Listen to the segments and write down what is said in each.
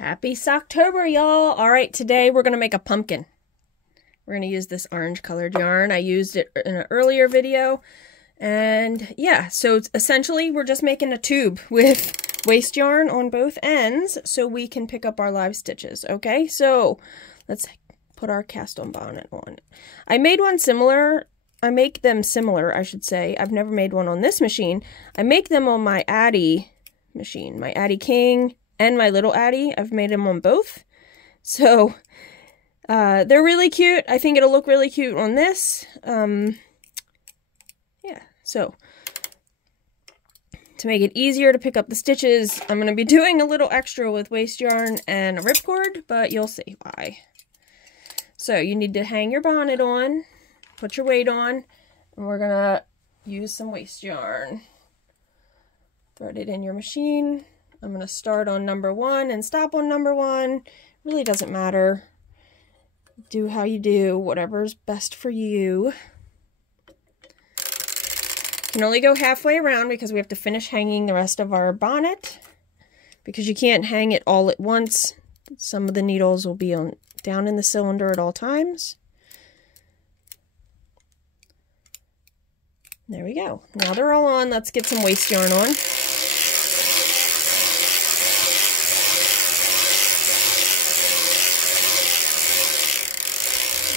Happy Socktober, y'all! Alright, today we're going to make a pumpkin. We're going to use this orange colored yarn. I used it in an earlier video. And yeah, so essentially we're just making a tube with waste yarn on both ends so we can pick up our live stitches, okay? So let's put our cast on bonnet on. I made one similar. I make them similar, I should say. I've never made one on this machine. I make them on my Addy machine, my Addy King and my little Addy. I've made them on both. So they're really cute. I think it'll look really cute on this. Yeah, so to make it easier to pick up the stitches, I'm going to be doing a little extra with waste yarn and a ripcord, but you'll see why. So you need to hang your bonnet on, put your weight on, and we're going to use some waste yarn. Thread it in your machine. I'm going to start on number 1 and stop on number 1. Really doesn't matter. Do how you do, whatever's best for you. You can only go halfway around because we have to finish hanging the rest of our bonnet. Because you can't hang it all at once. Some of the needles will be down in the cylinder at all times. There we go. Now they're all on. Let's get some waste yarn on.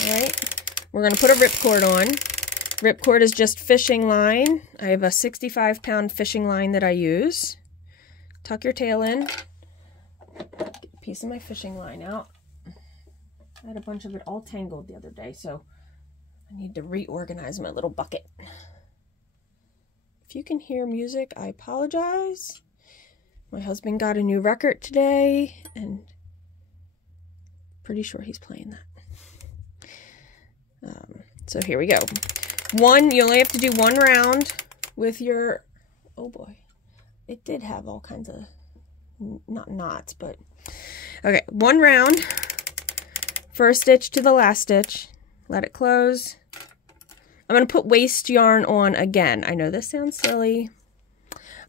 Alright, we're going to put a ripcord on. Ripcord is just fishing line. I have a 65-pound fishing line that I use. Tuck your tail in. Get a piece of my fishing line out. I had a bunch of it all tangled the other day, so I need to reorganize my little bucket. If you can hear music, I apologize. My husband got a new record today, and pretty sure he's playing that. So here we go. You only have to do one round with your, oh boy, it did have all kinds of, not knots, but, okay, one round, first stitch to the last stitch, let it close. I'm going to put waste yarn on again. I know this sounds silly.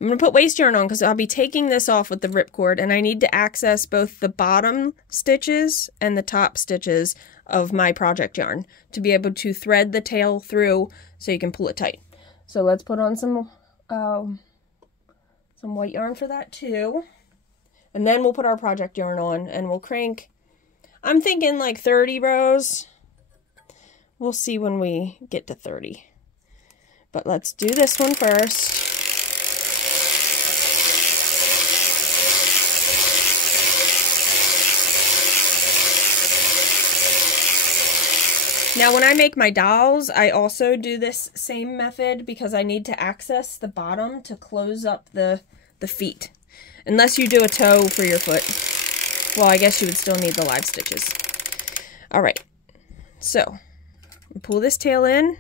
I'm going to put waste yarn on because I'll be taking this off with the ripcord, and I need to access both the bottom stitches and the top stitches of my project yarn to be able to thread the tail through so you can pull it tight. So let's put on some white yarn for that too. And then we'll put our project yarn on and we'll crank. I'm thinking like 30 rows. We'll see when we get to 30. But let's do this one first. Now when I make my dolls, I also do this same method because I need to access the bottom to close up the feet. Unless you do a toe for your foot. Well, I guess you would still need the live stitches. Alright, so pull this tail in.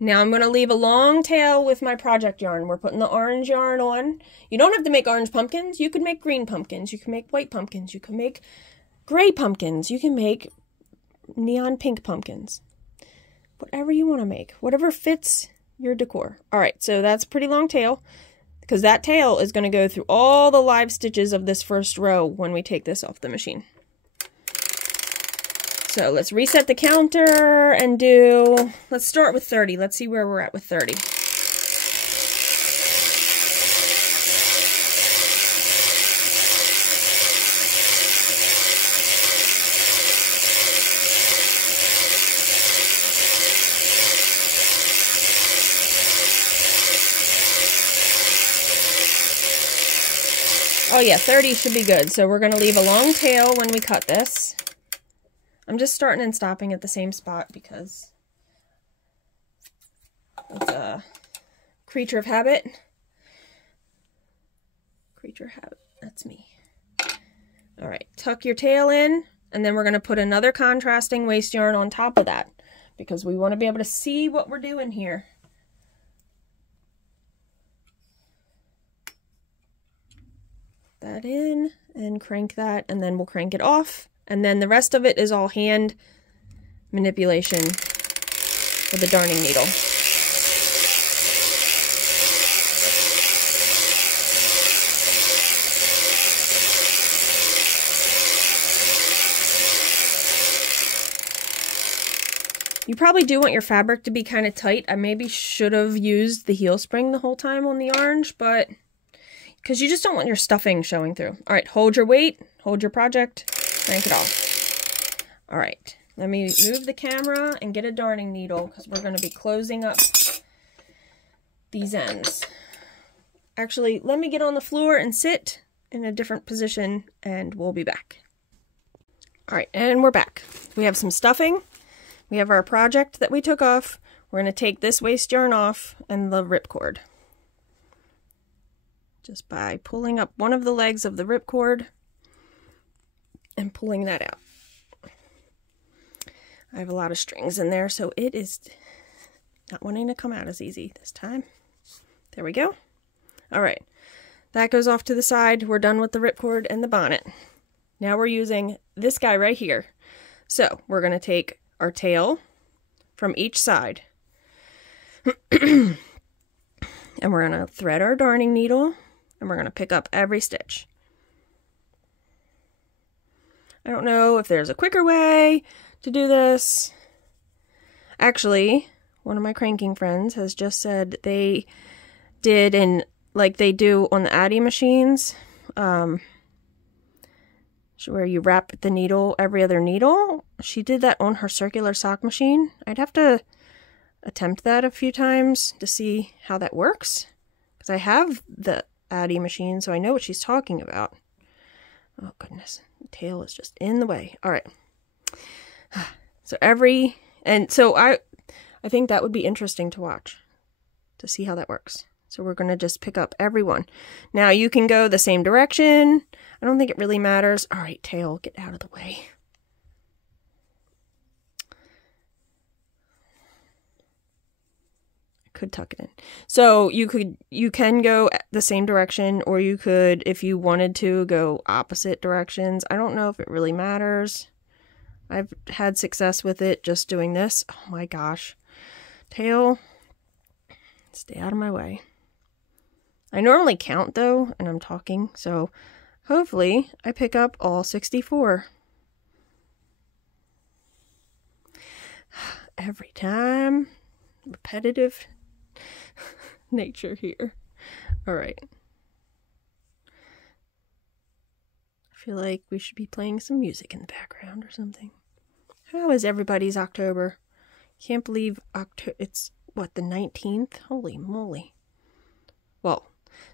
Now I'm going to leave a long tail with my project yarn. We're putting the orange yarn on. You don't have to make orange pumpkins. You could make green pumpkins. You can make white pumpkins. You can make gray pumpkins. You can make neon pink pumpkins. Whatever you want to make. Whatever fits your decor. Alright, so that's a pretty long tail. Because that tail is going to go through all the live stitches of this first row when we take this off the machine. So let's reset the counter and let's start with 30. Let's see where we're at with 30. Oh yeah, 30 should be good. So we're going to leave a long tail when we cut this. I'm just starting and stopping at the same spot because it's a creature of habit. Creature of habit, that's me. Alright, tuck your tail in, and then we're going to put another contrasting waste yarn on top of that because we want to be able to see what we're doing here. That in and crank that, and then we'll crank it off. And then the rest of it is all hand manipulation with a darning needle. probably do want your fabric to be kind of tight. I maybe should have used the heel spring the whole time on the orange, but because you just don't want your stuffing showing through. All right, hold your weight, hold your project, crank it off. All right, let me move the camera and get a darning needle because we're going to be closing up these ends. Actually, let me get on the floor and sit in a different position and we'll be back. All right, and we're back. We have some stuffing. We have our project that we took off. We're going to take this waste yarn off and the ripcord. Just by pulling up one of the legs of the ripcord and pulling that out. I have a lot of strings in there, so it is not wanting to come out as easy this time. There we go. All right, that goes off to the side. We're done with the ripcord and the bonnet. Now we're using this guy right here. So we're going to take our tail from each side. And we're going to thread our darning needle and we're going to pick up every stitch. I don't know if there's a quicker way to do this. Actually, one of my cranking friends has just said they did in like they do on the Addy machines, where you wrap the needle every other needle. She did that on her circular sock machine. I'd have to attempt that a few times to see how that works, because I have the Addy machine, so I know what she's talking about. Oh goodness, the tail is just in the way. All right. So I think that would be interesting to watch, to see how that works. So we're going to just pick up every one. Now you can go the same direction. I don't think it really matters. All right, tail, get out of the way. I could tuck it in. So you can go the same direction, or you could, if you wanted to, go opposite directions. I don't know if it really matters. I've had success with it just doing this. Oh my gosh. Tail, stay out of my way. I normally count though, and I'm talking, so hopefully I pick up all 64. Every time. Repetitive nature here. All right. I feel like we should be playing some music in the background or something. How is everybody's October? Can't believe it's what, the 19th? Holy moly. Well,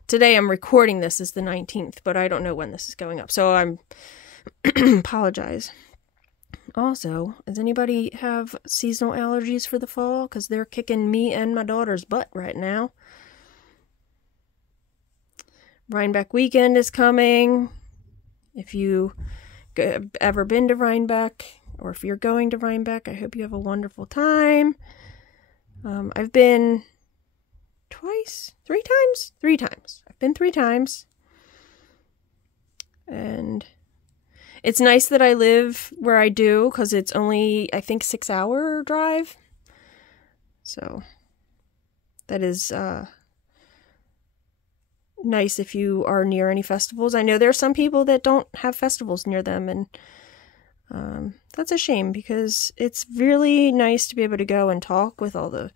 today I'm recording this as the 19th, but I don't know when this is going up, so I'm apologize. Also, does anybody have seasonal allergies for the fall? Because they're kicking me and my daughter's butt right now. Rhinebeck weekend is coming. If you ever been to Rhinebeck, or if you're going to Rhinebeck, I hope you have a wonderful time. I've been three times. I've been 3 times. And it's nice that I live where I do, because it's only, I think, 6-hour drive. So that is nice if you are near any festivals. I know there are some people that don't have festivals near them, and that's a shame, because it's really nice to be able to go and talk with all the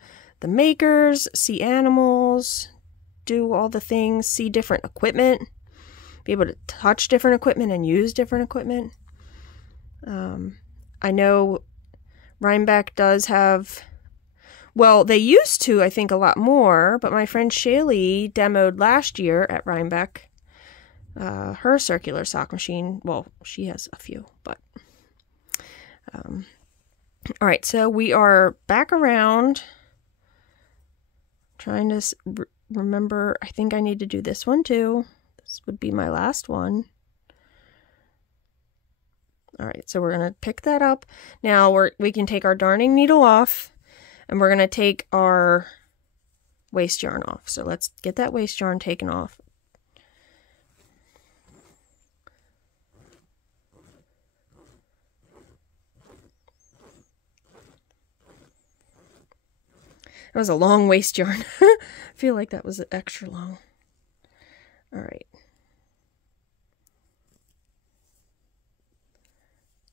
makers, see animals, do all the things, see different equipment, be able to touch different equipment and use different equipment. I know Rhinebeck does have, well, they used to, I think, a lot more, but my friend Shaylee demoed last year at Rhinebeck her circular sock machine. Well, she has a few, but all right, so we are back around, trying to remember. I think I need to do this one too. This would be my last one. All right, so we're going to pick that up. Now we can take our darning needle off, and we're going to take our waste yarn off. So let's get that waste yarn taken off. That was a long waste yarn. I feel like that was extra long. All right.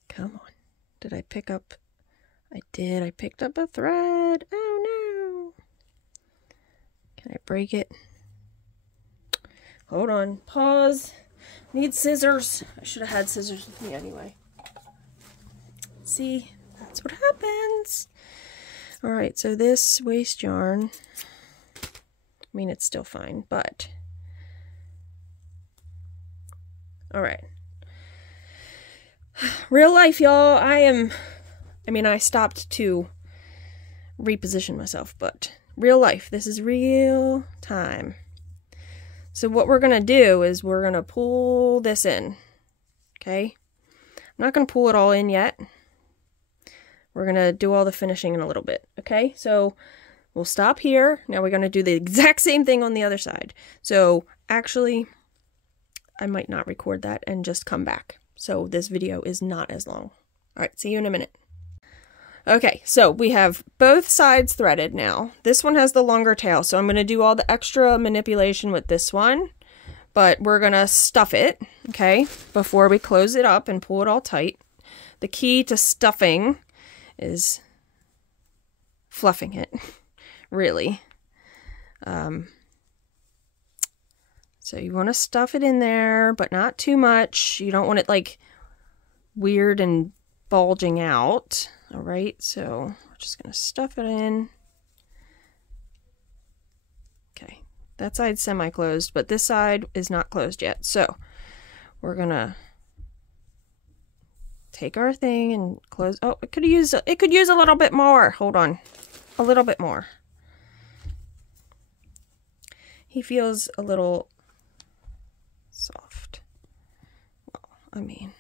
Come on. Did I pick up? I did. I picked up a thread. Oh no. Can I break it? Hold on. Pause. Need scissors. I should have had scissors with me anyway. See? That's what happens. Alright, so this waste yarn, I mean, it's still fine, but alright. Real life, y'all. I stopped to reposition myself, but real life. This is real time. So what we're going to do is we're going to pull this in. Okay? I'm not going to pull it all in yet. We're going to do all the finishing in a little bit. Okay? So we'll stop here. Now we're going to do the exact same thing on the other side. So actually, I might not record that and just come back. So this video is not as long. All right, see you in a minute. Okay, so we have both sides threaded now. This one has the longer tail, so I'm going to do all the extra manipulation with this one, but we're going to stuff it, okay, before we close it up and pull it all tight. The key to stuffing is fluffing it, really. So you want to stuff it in there, but not too much. You don't want it like weird and bulging out. All right, so we're just going to stuff it in. Okay, that side's semi-closed, but this side is not closed yet. So we're going to take our thing and close. Oh, it could use a little bit more. Hold on. A little bit more. He feels a little soft. Well, I mean,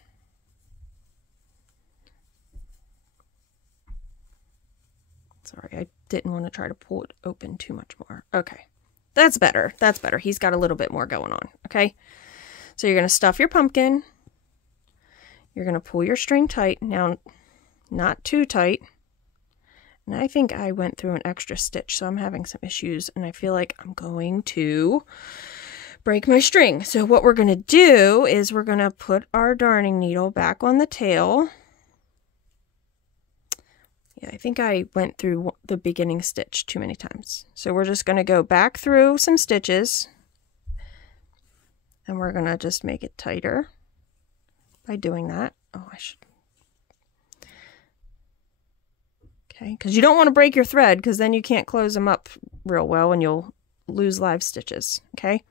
sorry, I didn't want to try to pull it open too much more. Okay, that's better. That's better. He's got a little bit more going on. Okay, so you're going to stuff your pumpkin. You're going to pull your string tight. Now, not too tight. And I think I went through an extra stitch, so I'm having some issues, and I feel like I'm going to break my string. So what we're going to do is we're going to put our darning needle back on the tail. Yeah, I think I went through the beginning stitch too many times. So we're just going to go back through some stitches, and we're going to just make it tighter by doing that. Oh, I should. Okay, because you don't want to break your thread, because then you can't close them up real well and you'll lose live stitches. Okay.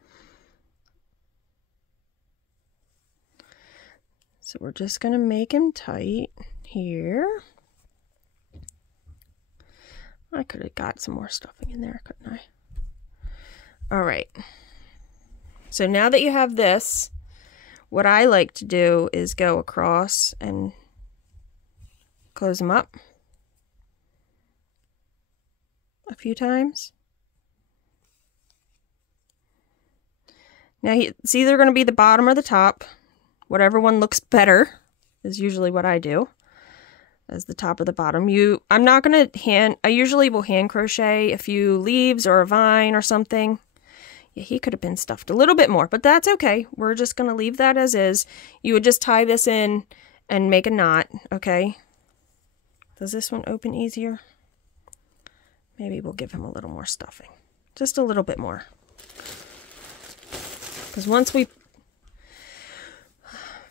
So we're just going to make him tight here. I could have got some more stuffing in there, couldn't I? All right. So now that you have this, what I like to do is go across and close them up a few times. Now it's either going to be the bottom or the top. Whatever one looks better is usually what I do as the top or the bottom. I'm not going to I usually will hand crochet a few leaves or a vine or something. Yeah, he could have been stuffed a little bit more, but that's okay. We're just going to leave that as is. You would just tie this in and make a knot, okay? Does this one open easier? Maybe we'll give him a little more stuffing. Just a little bit more. Because once we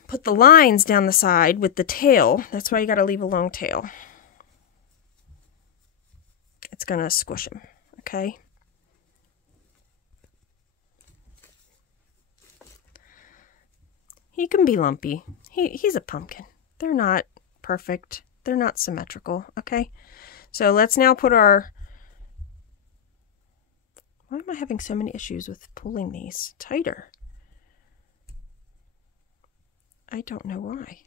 put the lines down the side with the tail, that's why you got to leave a long tail. It's going to squish him, okay? He can be lumpy. He's a pumpkin. They're not perfect. They're not symmetrical, okay? So let's now put our... Why am I having so many issues with pulling these tighter? I don't know why.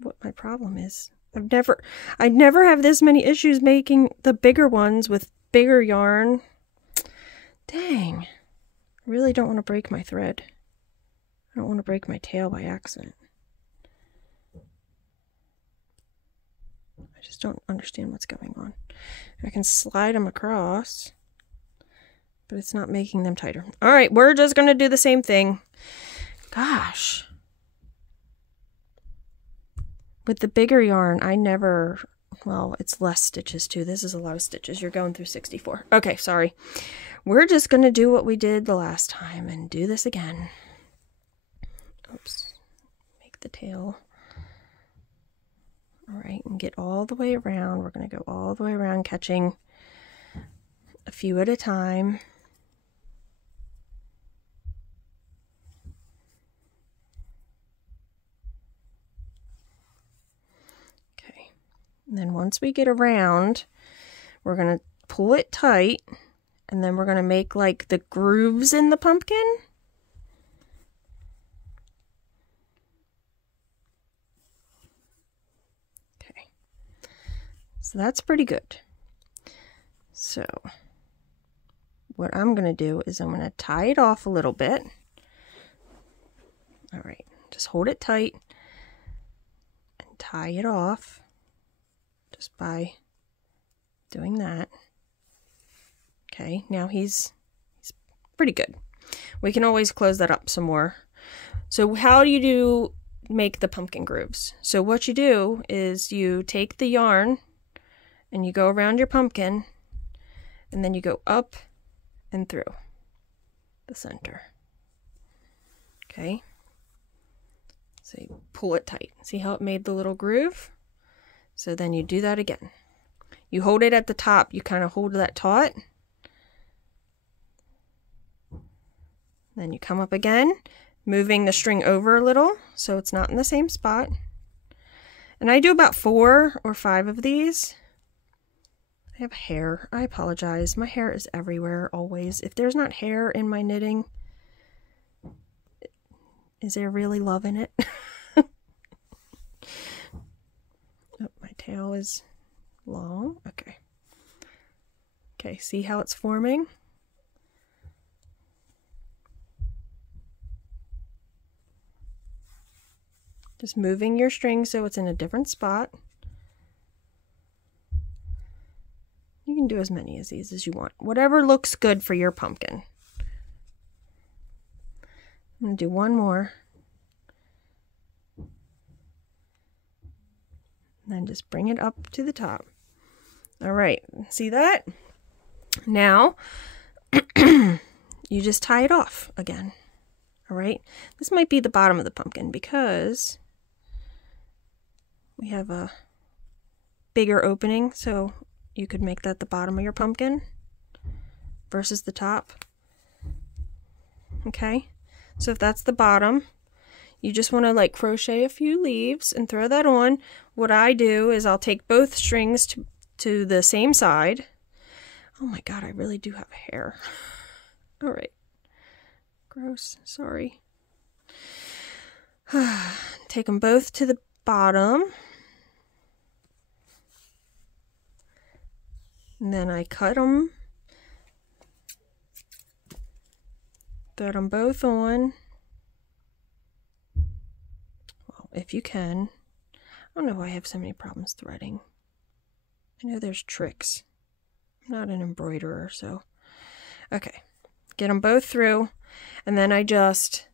What my problem is. I never have this many issues making the bigger ones with bigger yarn. Dang. I really don't want to break my thread. I don't want to break my tail by accident. I just don't understand what's going on. I can slide them across, but it's not making them tighter. All right, we're just going to do the same thing. Gosh. With the bigger yarn, I never, well, it's less stitches too. This is a lot of stitches. You're going through 64. Okay, sorry. We're just going to do what we did the last time and do this again. Oops. Make the tail. All right, and get all the way around. We're going to go all the way around, catching a few at a time. Okay, and then once we get around, we're going to pull it tight, and then we're going to make like the grooves in the pumpkin. Okay, so that's pretty good. So what I'm going to do is I'm going to tie it off a little bit. All right, just hold it tight and tie it off just by doing that. Okay, now he's pretty good. We can always close that up some more. So how do you make the pumpkin grooves? So what you do is you take the yarn and you go around your pumpkin, and then you go up and through the center. Okay, so you pull it tight. See how it made the little groove? So then you do that again. You hold it at the top. You kind of hold that taut. Then you come up again, moving the string over a little so it's not in the same spot. And I do about 4 or 5 of these. I have hair. I apologize. My hair is everywhere, always. If there's not hair in my knitting, is there really love in it? Oh, my tail is long. Okay. Okay, see how it's forming? Just moving your string so it's in a different spot. You can do as many of these as you want. Whatever looks good for your pumpkin. I'm going to do one more. And then just bring it up to the top. All right, see that? Now, you just tie it off again. All right, this might be the bottom of the pumpkin because we have a bigger opening, so you could make that the bottom of your pumpkin versus the top. Okay, so if that's the bottom, you just want to like crochet a few leaves and throw that on. What I do is I'll take both strings to the same side. Oh my god, I really do have hair. All right, gross, sorry. Take them both to the bottom. And then I cut them, thread them both on, well, if you can. I don't know why I have so many problems threading. I know there's tricks. I'm not an embroiderer, so. Okay, get them both through, and then I just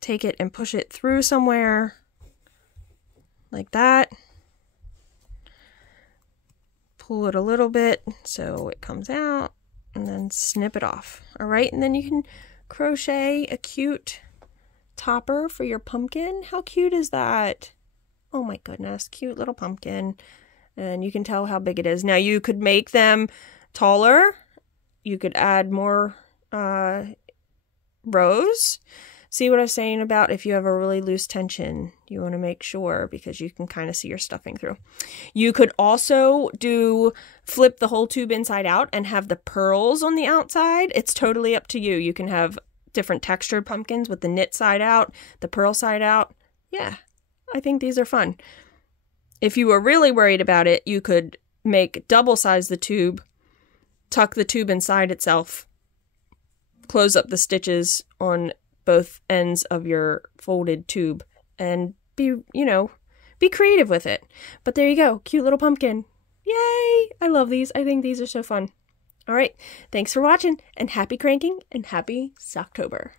take it and push it through somewhere, like that. Pull it a little bit so it comes out, and then snip it off. All right, and then you can crochet a cute topper for your pumpkin. How cute is that? Oh my goodness, cute little pumpkin. And you can tell how big it is. Now you could make them taller. You could add more rows. See what I was saying about if you have a really loose tension, you want to make sure because you can kind of see your stuffing through. You could also flip the whole tube inside out and have the pearls on the outside. It's totally up to you. You can have different textured pumpkins with the knit side out, the pearl side out. Yeah, I think these are fun. If you were really worried about it, you could double size the tube, tuck the tube inside itself, close up the stitches on both ends of your folded tube, and be creative with it. But there you go, cute little pumpkin. Yay! I love these. I think these are so fun. All right, thanks for watching, and happy cranking, and happy Socktober.